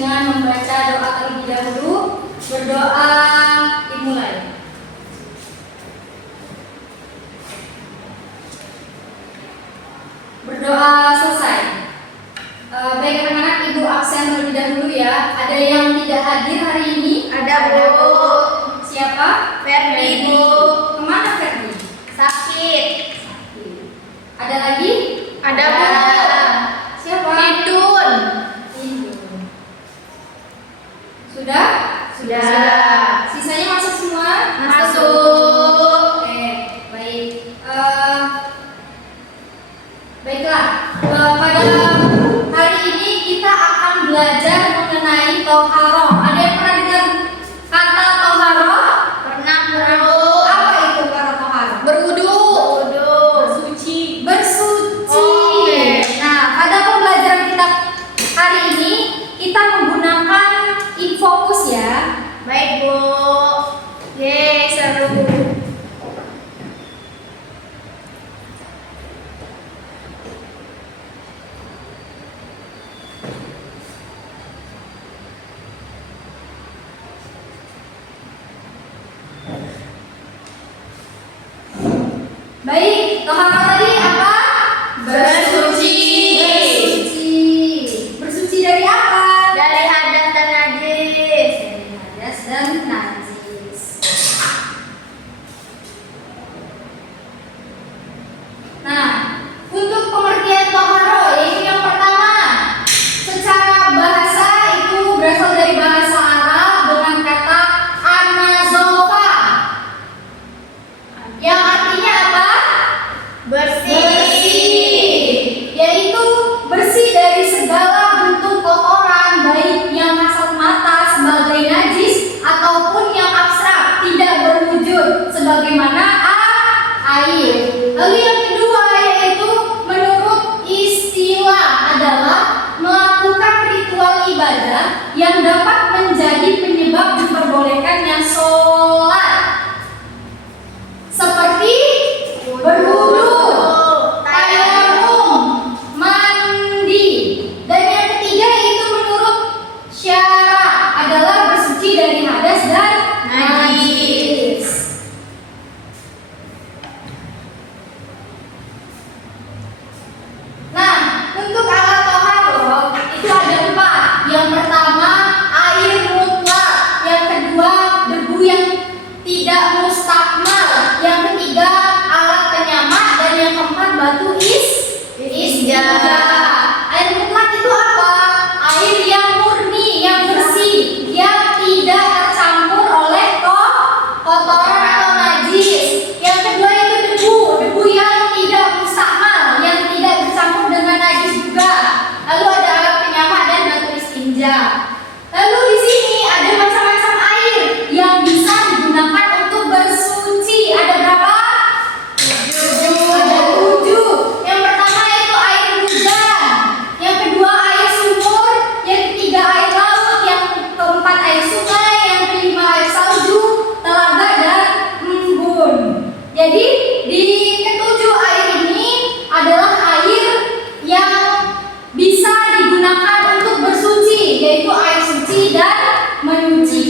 dengan membaca doa terlebih dahulu. Berdoa dimulai. Berdoa selesai. Baik anak-anak, ibu absen terlebih dahulu ya. Ada yang tidak hadir hari ini? Ada, Bu. Siapa? Ferdi, Bu. Kemana Ferdi? Sakit. Ada lagi? Ada, Bu. Siapa? Hindun. Sudah? Sudah. Sisanya masuk semua? Masuk. Oke, baik. Baiklah, pada hari ini kita akan belajar mengenai toharoh. Ada yang pernah dengar kata toharoh? Pernah, Bu. Apa itu kata toharoh? Berwudu. Bersuci. Bersuci. Oke. Nah, pada pembelajaran kita hari ini kita menggunakan infokus ya. Baik, Bu. Yeay, seru. Baik, toharoh tadi apa? Bersuci. Bersuci. Bersuci dari apa? Dari hadas dan najis. Dari hadas dan najis. Nah, untuk pengertian toharoh yaitu yang pertama, secara bahasa itu berasal dari bahasa Arab dengan kata anazofa, yang artinya apa? Bersih. Yaitu bersih dari segala bentuk kotoran, baik yang kasat mata sebagai najis ataupun yang abstrak tidak berwujud sebagaimana air. Lalu yang kedua yaitu menurut istilah adalah melakukan ritual ibadah yang dapat menjadi penyebab diperbolehkannya sholat, seperti berwudu, tayamum, mandi. Dan yang ketiga yaitu menurut syara adalah bersuci dari hadas dan najis. Nah, untuk alat toharoh itu ada 4. Yang pertama air mutlak, yang kedua debu yang tidak mustakmal, yang ketiga alat penyamak, dan yang keempat batu istinja. Air mutlak itu apa? Air yang murni, yang bersih, yang tidak tercampur oleh kotoran atau najis. Yang kedua itu debu yang tidak mustakmal, yang tidak bercampur dengan najis juga. Lalu ada alat penyamak dan batu istinja. Lalu di sini ada macam-macam air yang bisa digunakan untuk bersuci. Ada berapa? 7. Ada 7. Yang pertama itu air hujan, yang kedua air sumur, yang ketiga air laut, yang keempat air sungai, yang kelima air salju, telaga dan embun. Jadi di ketujuh air ini adalah air yang bisa digunakan untuk bersuci, yaitu air suci dan menyucikan.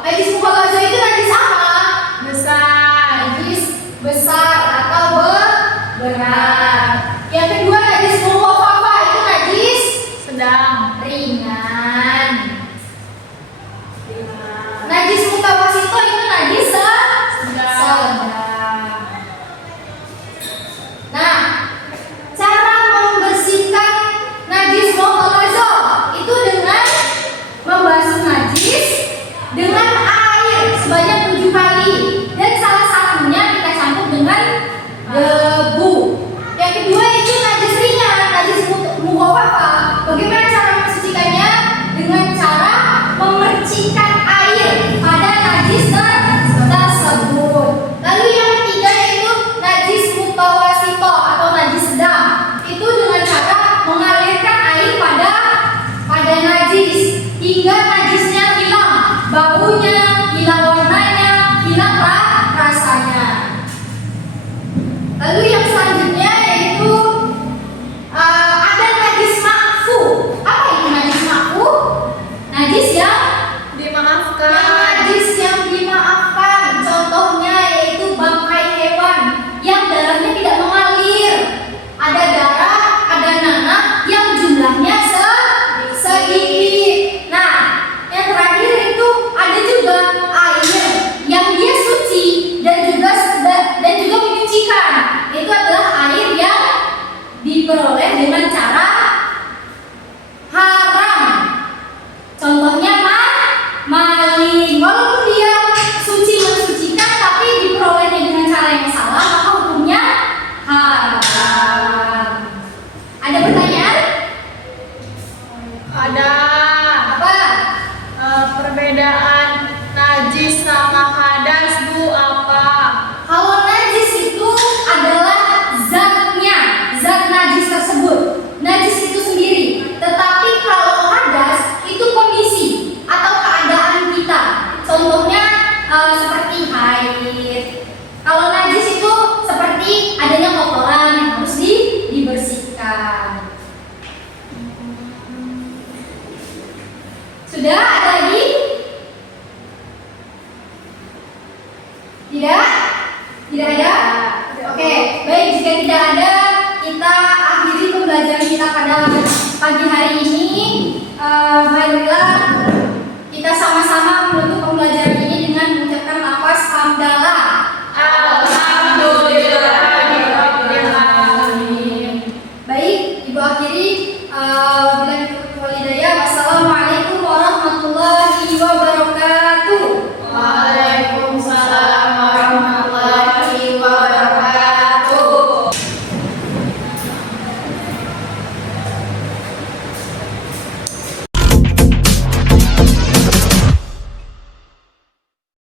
Najis mukhalazo itu najis apa? Besar. Najis besar atau berat. Yang kedua najis mukhafafah itu najis Sedang. ringan. Najis mutawasito itu najis sedang. Nah, cara membersihkan najis mukhalazo itu dengan membasuh najis dengan air sebanyak 7 kali dan salah satunya kita campur dengan debu. Yang kedua itu najis ringan, najis mukhafafah. Bagaimana cara mensucikannya? Dengan cara memercikkan air pada najis tersebut. Lalu yang ketiga yaitu najis mutawasito atau najis sedang. Itu dengan cara mengalirkan air pada najis hingga najisnya hilang baunya, hilang warnanya, hilang rasanya. Lalu yang selanjutnya yaitu ada najis makfu. Apa itu najis makfu? Najis yang Dimaafkan. najis yang dimaafkan. Contohnya yaitu bangkai hewan yang darahnya tidak mengalir. Ada darah, ada nanah yang jumlahnya sedikit. Nah, yang terakhir itu ada juga air yang dia suci dan juga menyucikan. Itu adalah air yang diperoleh dengan cara haram. Contohnya maling. Walaupun dia suci mensucikan tapi diperolehnya dengan cara yang salah, maka hukumnya haram. Ada pertanyaan? Ada Apa? perbedaan najis sama hadas, Bu, apa? Kalau najis itu adalah zatnya, zat najis tersebut. Najis itu sendiri. Tetapi kalau hadas itu kondisi atau keadaan kita. Contohnya seperti haid. Kalau najis itu seperti adanya kotoran yang harus dibersihkan. Sudah ada lagi? Tidak? Tidak ada? Oke, baik, jika tidak ada, kita akhiri pembelajaran kita pada pagi hari ini.